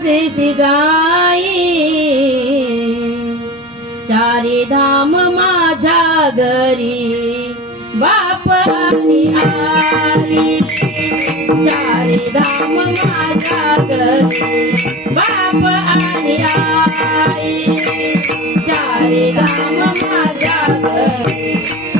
वासे गाई चारी धाम माझ्या घरी बापरानी आई। चारी धाम माझ्या घरी बाप आणि आई। चारी धाम माझ्या घरी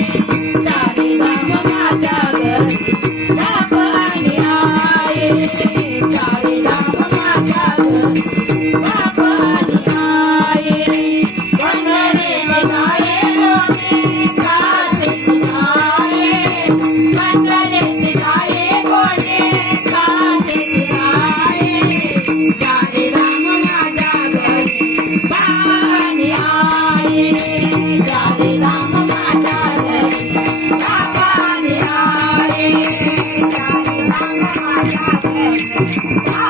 一二 Ah!